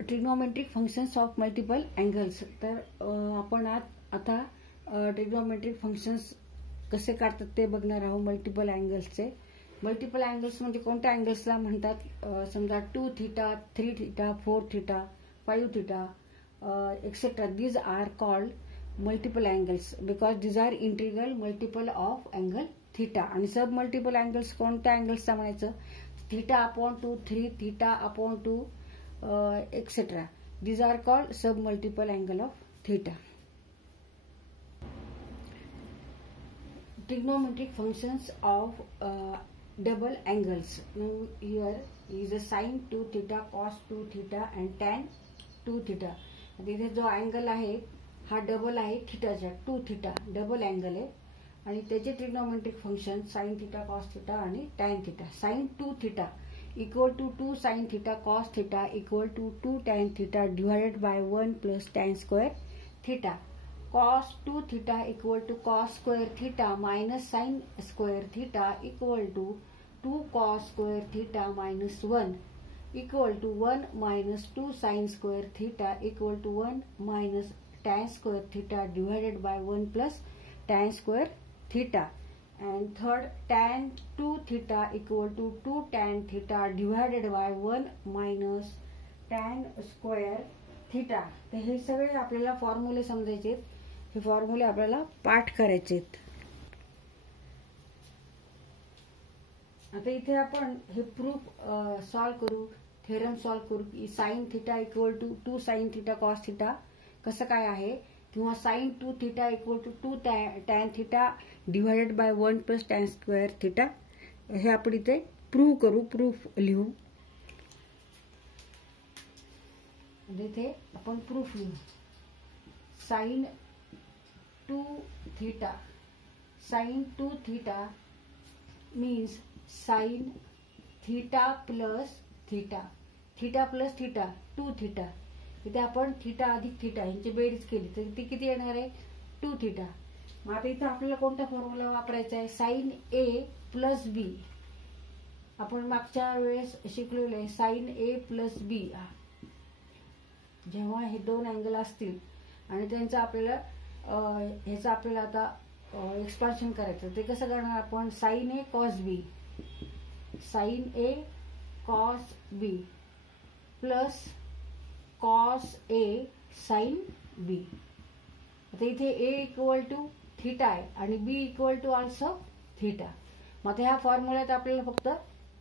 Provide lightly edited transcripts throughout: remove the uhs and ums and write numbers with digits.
Trigonometric functions of multiple angles. तर आपण आता ट्रिग्नोमेट्रिक फंक्शन्स कसे काढतात ते बघणार आहोत मल्टिपल अँगल्सचे. मल्टिपल अँगल्स म्हणजे कोणत्या अँगल्सला म्हणतात, समजा 2 theta, 3 theta, 4 theta, 5 theta etcetera. These are called multiple angles because these are integral multiple of angle theta. आणि सब मल्टिपल अँगल्स कोणत्या अँगल्सला म्हणायचं, theta upon 2, 3 theta upon 2 etc. These are called submultiple angle of theta. Trigonometric functions of double angles. Now here is a sin 2 theta, cos 2 theta and tan 2 theta. इथे जो angle आहे हा double आहे थीटाचा, 2 theta double angle आहे आणि त्याचे trigonometric function sin theta, cos theta आणि tan theta. sin 2 theta equal to 2 sin theta cos theta equal to 2 tan theta divided by 1 plus tan square theta. Cos 2 theta equal to cos square theta minus sin square theta equal to 2 cos square theta minus 1 equal to 1 minus 2 sin square theta equal to 1 minus tan square theta divided by 1 plus tan square theta. And third, tan 2 theta equal to 2 tan theta divided by 1 minus tan square theta. तर हे सगळे आपल्याला फॉर्म्युले समजायचे, हे फॉर्म्युले आपल्याला पाठ करायचे. आता इथे आपण हे प्रूफ सॉल्व करू, थेरम सॉल्व करू की sin theta equal to 2 sin theta cos theta कसं काय आहे, किंवा sin 2 theta equal to 2 tan theta divided by 1 plus tan square theta. हे आपण इथे प्रूव्ह करू, प्रूफ लिहू. इथे आपण प्रूफ लिहू. sin 2 theta, sin 2 theta means sin theta plus theta, theta plus theta 2 theta. इथे आपण थीटा अधिक थीटा यांची बेरीज केली तर ती किती येणार आहे, 2 थीटा. मग आता इथे आपल्याला कोणता फॉर्म्युला वापरायचा आहे, साइन ए प्लस बी. आपण मागच्या वेळेस शिकलेलो आहे साइन ए प्लस बी. जेव्हा हे दोन अँगल असतील आणि त्यांचं आपल्याला ह्याचं आपल्याला आता एक्सपान्शन करायचं, ते कसं करणार आपण, sine A cos B, sine A cos B plus cos A sin B. आता इथे A इक्वल टू थीटा आहे आणि B equal to also theta. मग ह्या फॉर्म्युल्यात आपल्याला फक्त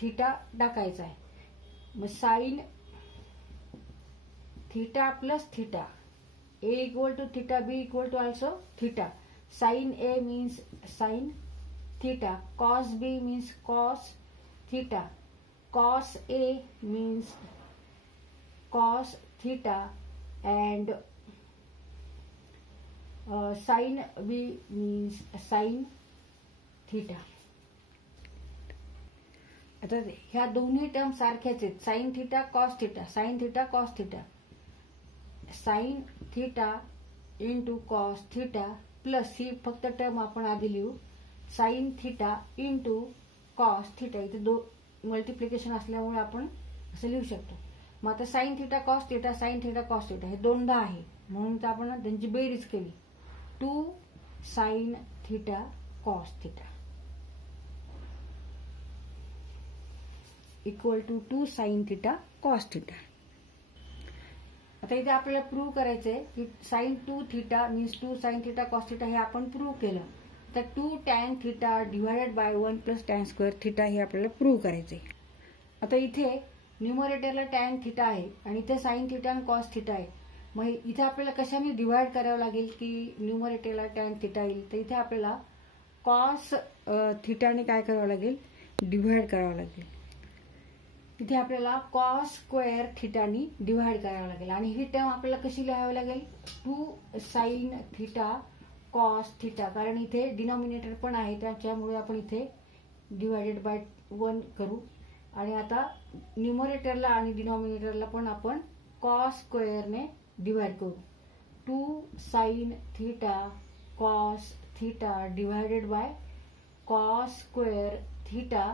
थीटा टाकायचा आहे. मग sine theta plus theta, A equal to theta, B equal to also theta. Sine A means sine theta, cos B means cos theta, cos A means cos theta and sin B means sin theta. आता ह्या दोन्ही term सारख्याच आहेत, sin theta cos theta, sin theta cos theta, sin theta into cos theta plus ही फक्त term आपण आधी लिहू, sin theta into cos theta. इथे दो मल्टिप्लिकेशन असल्यामुळे आपण असं लिहू शकतो. मग आता sine theta cos theta, sine theta cos theta हे दोनदा आहे म्हणून आपण त्यांची बेरीज केली, 2 sine theta cos theta equal to 2 sine theta cos theta. आता इथे आपल्याला प्रूव्ह करायचंय की sine 2 theta means 2 sine theta cos theta हे आपण प्रूव्ह केलं. तर 2 tan theta divided by 1 plus tan square theta हे आपल्याला प्रूव्ह करायचंय. आता इथे न्यूमरेटरला tan थीटा आहे आणि इथे साइन थीटा आणि कॉस थीटा आहे. मग इथे आपल्याला कशाने डिवाइड करावं लागेल की न्यूमरेटरला tan थीटा येईल, तर इथे आपल्याला कॉस थीटाने काय करावं लागेल, डिवाइड करावं लागेल. इथे आपल्याला कॉस स्क्वेअर थीटानी डिवाइड करावं लागेल आणि ही टर्म आपल्याला कशी लिहावी लागेल, 2 साइन थीटा कॉस थीटा, कारण इथे डिनॉमिनेटर पण आहे त्याच्यामुळे आपण इथे डिवायडेड बाय 1 करू. आणि आता न्यूमरेटरला आणि डिनॉमिनेटरला पण आपण कॉस स्क्वेअरने डिवाइड करू. 2 sine theta cos theta divided by cos square theta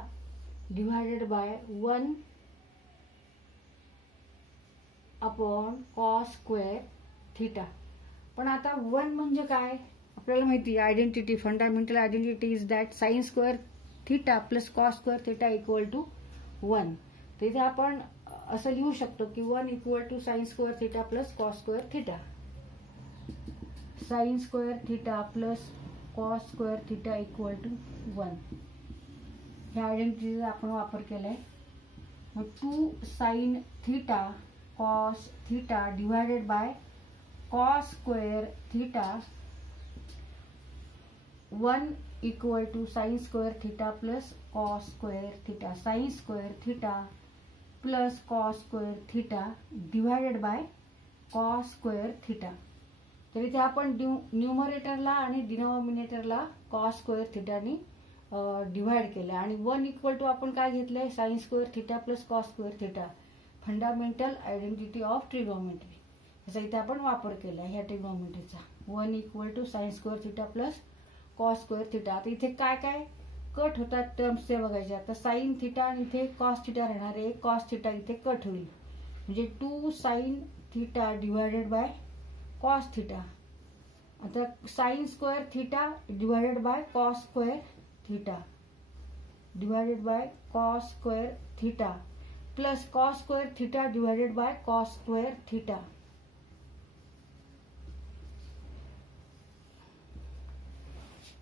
divided by 1 upon cos square theta. पण आता 1 म्हणजे काय आपल्याला माहिती आहे, identity, fundamental identity is that sine square theta plus cos square theta equal to 1. तर इथे आपण असं लिहू शकतो की 1 equal to sine square theta plus cos square theta. Sine square theta plus cos square theta equal to 1. ह्या आयडेंटिटीचा आपण वापर केलाय. मग 2 sine theta cos theta divided by cos square theta 1 equal to sine square theta plus cos square theta. Sine square theta plus cos square theta divided by cos square theta. तर इथे आपण न्यूमरेटरला आणि डिनॉमिनेटरला कॉस स्क्वेअर थिटानी divide केलं आणि 1 equal to आपण काय घेतलंय, sine square theta plus cos square theta, fundamental identity of trigonometry. याचा इथे आपण वापर केला ह्या ट्रिगोनोमेट्रीचा. 1 equal to sine square theta plus cos square theta. आता इथे काय काय कट होतात टर्म्स ते बघायचे. आता साइन थिटा आणि इथे कॉस थिटा राहणार आहे. कॉस थिटा इथे कट होईल म्हणजे 2 sine theta divided by cos theta. आता sine square theta divided by cos square theta divided by cos square theta plus cos square theta divided by cos square theta.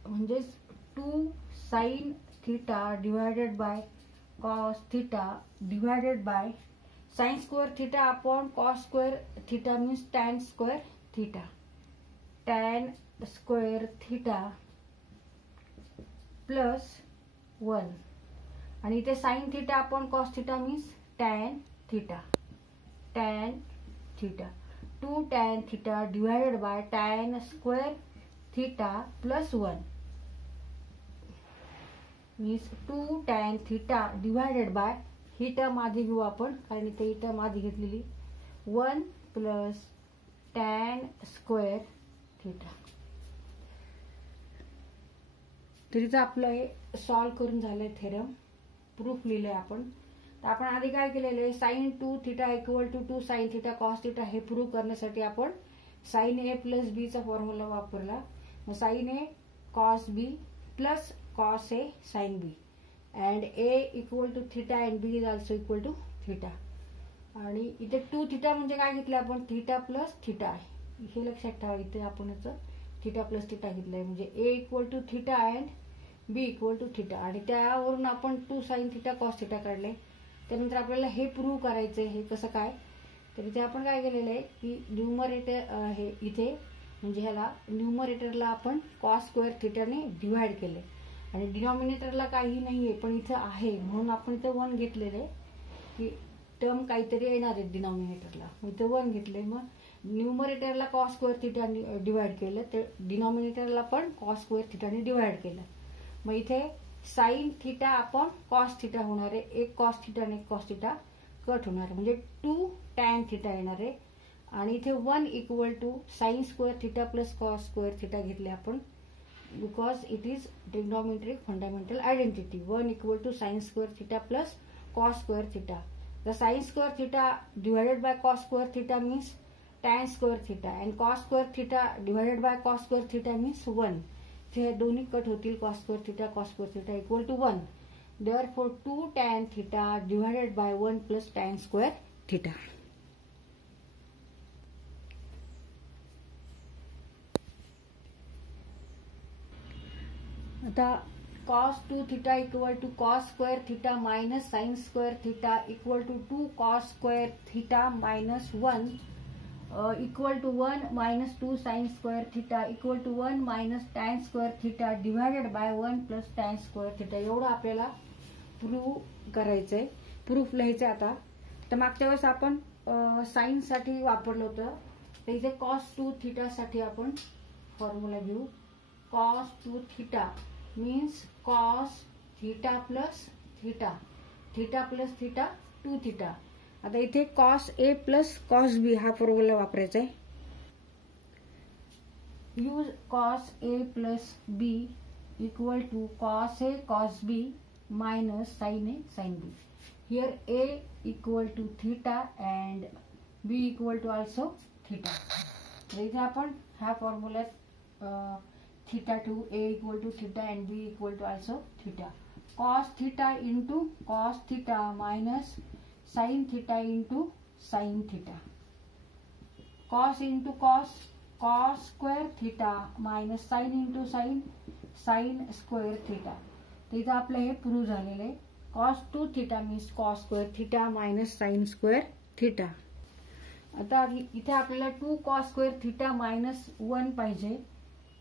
म्हणजे 2 sine theta divided by cos theta divided by sine square theta upon cos square theta means tan square theta. Tan square theta plus 1 आणि इथे sine theta upon cos theta means tan theta. Tan theta 2 tan theta divided by tan square theta plus 1 means 2 tan theta divided by ही term आधी घेऊ आपण कारण इथे ही term आधी घेतलेली 1 प्लस टॅन स्क्वेअर थिटा. तरीचं आपलं हे सॉल्व करून झालंय थेरम, प्रूफ लिहिलंय आपण. तर आपण आधी काय केलेलं आहे, sine 2 theta equal to 2 sine theta cos theta हे प्रूव्ह करण्यासाठी आपण साइन ए प्लस बी चा फॉर्म्युला वापरला. मग sine A cos B plus cos A sine B and A equal to theta and B is also equal to theta. आणि इथे 2 theta म्हणजे काय घेतलं आपण, थिटा प्लस थिटा आहे हे लक्षात ठेवा. इथे आपण याचं थिटा प्लस थिटा घेतलंय म्हणजे A equal to theta and B equal to theta आणि त्यावरून आपण 2 साइन थिटा कॉस थिटा काढले. त्यानंतर आपल्याला हे प्रूव्ह करायचंय. हे कसं काय, तर इथे आपण काय केलेलं आहे की न्यूमरेटर हे इथे म्हणजे ह्याला न्यूमरेटरला आपण कॉस स्क्वेअर थिटाने डिवाइड केले आणि डिनॉमिनेटरला काही नाहीये पण इथं आहे म्हणून आपण इथं 1 घेतलेले की टर्म काहीतरी येणार आहे डिनॉमिनेटरला. मग इथं 1 घेतले. मग न्यूमरेटरला कॉस स्क्वेअर थिटाने डिवाइड केलं तर डिनॉमिनेटरला पण कॉस स्क्वेअर थिटाने डिवाइड केलं. मग इथे sine theta upon cos theta होणार आहे. एक कॉस थिटा आणि एक कॉस थिटा कट होणार म्हणजे 2 टॅन थिटा येणार आहे आणि इथे 1 equal to sine square theta plus cos square theta घेतले आपण because it is trigonometric fundamental identity. 1 equal to sine square theta plus cos square theta. The sin square theta divided by cos square theta means tan square theta and cos square theta divided by cos square theta means 1. हे दोन्ही cut होतील. cos square theta equal to 1. Therefore 2 tan theta divided by 1 plus tan square theta. आता cos 2 theta equal to cos square theta minus sin square theta equal to 2 cos square theta minus 1 equal to 1 minus 2 sin square theta equal to 1 minus tan square theta divided by 1 plus tan square theta. एवढं आपल्याला prove करायचंय, proof लिहायचं. आता तर मागच्या वेळेस आपण sign साठी वापरलं होतं तर इथे cos 2 theta साठी आपण फॉर्म्युला घेऊ. cos 2 theta means cos theta plus theta, theta plus theta 2 theta. आता इथे cos a plus cos b हा फॉर्म्युला वापरायचा आहे. Use cos a plus b equal to cos a cos b minus sin a sin b. Here a equal to theta and B equal to also theta. तर इथे आपण ह्या फॉर्म्युल्यात θ2 a equal to theta and B equal to also theta. Cos theta into cos theta minus sine theta into sine theta. Cos into cos cos square theta minus sine into sine sine square theta. तर इथं आपलं हे prove झालेलं आहे. Cos 2 theta means cos square theta minus sine square theta. आता इथे आपल्याला 2 cos square theta minus 1 पाहिजे.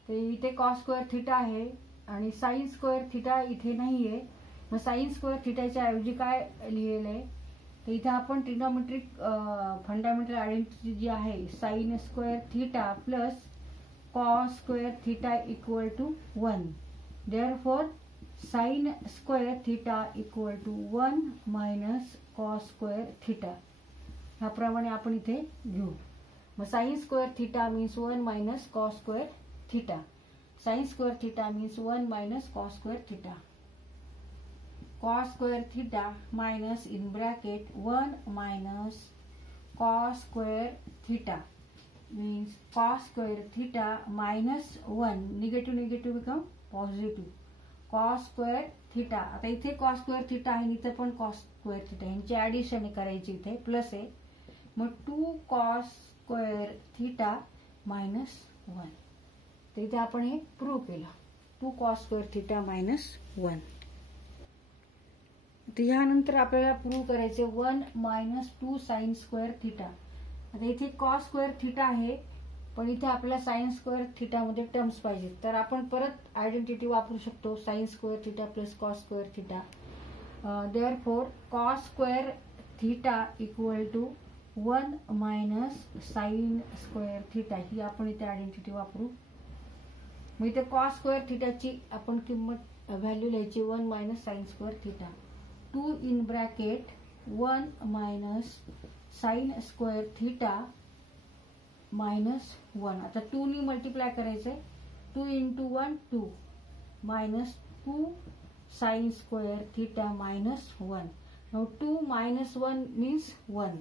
तर इथे कॉस स्क्वेअर थिटा आहे आणि साइन स्क्वेअर थिटा इथे नाही आहे. मग साइन स्क्वेअर थिटाच्या ऐवजी काय लिहिलेलं आहे, तर इथे आपण ट्रिग्नोमेट्रिक फंडामेंटल आयडेंटिटी जी आहे sine square theta plus cos square theta equal to 1. Therefore sine square theta equal to 1 minus cos square theta. ह्याप्रमाणे आपण इथे घेऊ. मग sine square theta means 1 minus cos square theta. Sine square theta means 1 minus cos square theta. Cos square theta minus in bracket 1 minus cos square theta means cos square theta minus 1. Negative negative become positive. Cos square theta. आता इथे cos square theta आहे, इथे पण cos square theta. यांची addition करायची इथे plus आहे. मग 2 कॉस स्क्वेअर थिटा मायनस 1. तर इथे आपण हे प्रूव्ह केलं. 2 कॉस स्क्वेअर थिटा मायनस 1. तर ह्यानंतर आपल्याला प्रूव्ह करायचे 1 मायनस 2 साइन स्क्वेअर थिटा. आता इथे कॉस स्क्वेअर थिटा आहे, पण इथे आपल्याला साइन स्क्वेअर थिटा मध्ये टर्म्स पाहिजेत. तर आपण परत आयडेंटिटी वापरू शकतो sine square theta plus cos square theta. Therefore cos square theta equal to 1 minus sine square theta. ही आपण इथे आयडेंटिटी वापरू. मग इथे कॉस स्क्वेअर थिटाची आपण किंमत व्हॅल्यू लिहायची 1 minus sine square theta. 2 in bracket 1 minus sine square theta minus 1. आता 2 नी मल्टिप्लाय करायचंय. 2 into 1 2 minus 2 sign square theta minus 1. Now 2 minus 1 means 1.